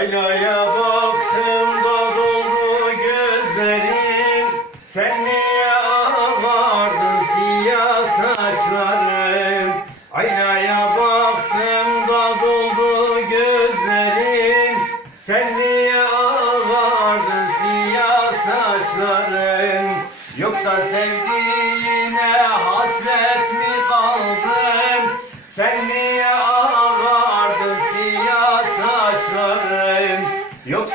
Aynaya baktım da doldu gözlerim. Sen niye ağardın siyah saçlarım? Aynaya baktım da doldu gözlerim. Sen niye ağardın siyah saçlarım? Yoksa sevdiğine hasret mi kaldın? Sen niye ağardın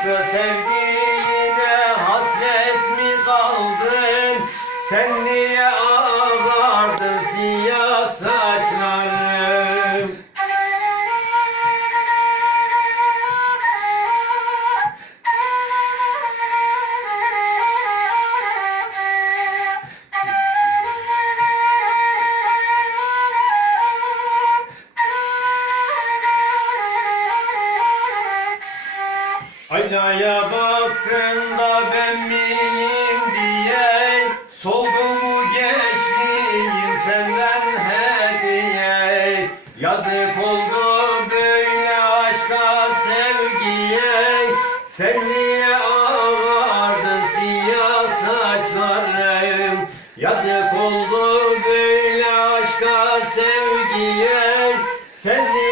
Yoksa sevdiğine hasret mi kaldın? Sen niye ağardın siyah Aynaya baktım da ben miyim diye Soldu geçtiğim senden hediye. Yazık oldu böyle aşka sevgiye. Sen niye ağardın siyah saçlarım? Yazık oldu böyle aşka sevgiye. Sen niye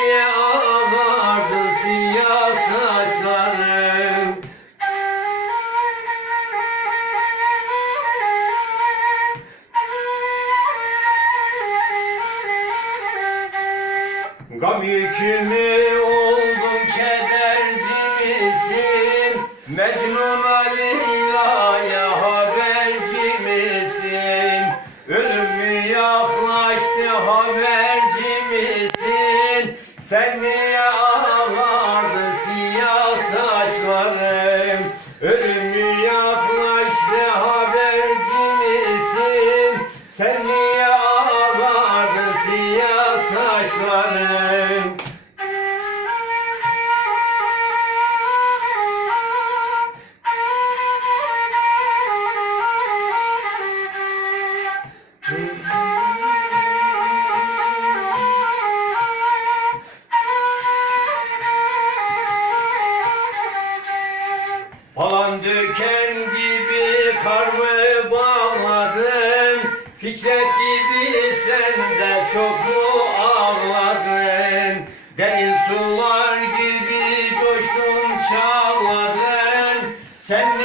Gam yükümü oldun kederci misin? Mecnun'a Leyla'ya haberci misin? Ölüm mü yaklaştı haberci misin? Sen niye Palan döken gibi karnı bağladın? Fikret gibi sen de çok mu Sen niye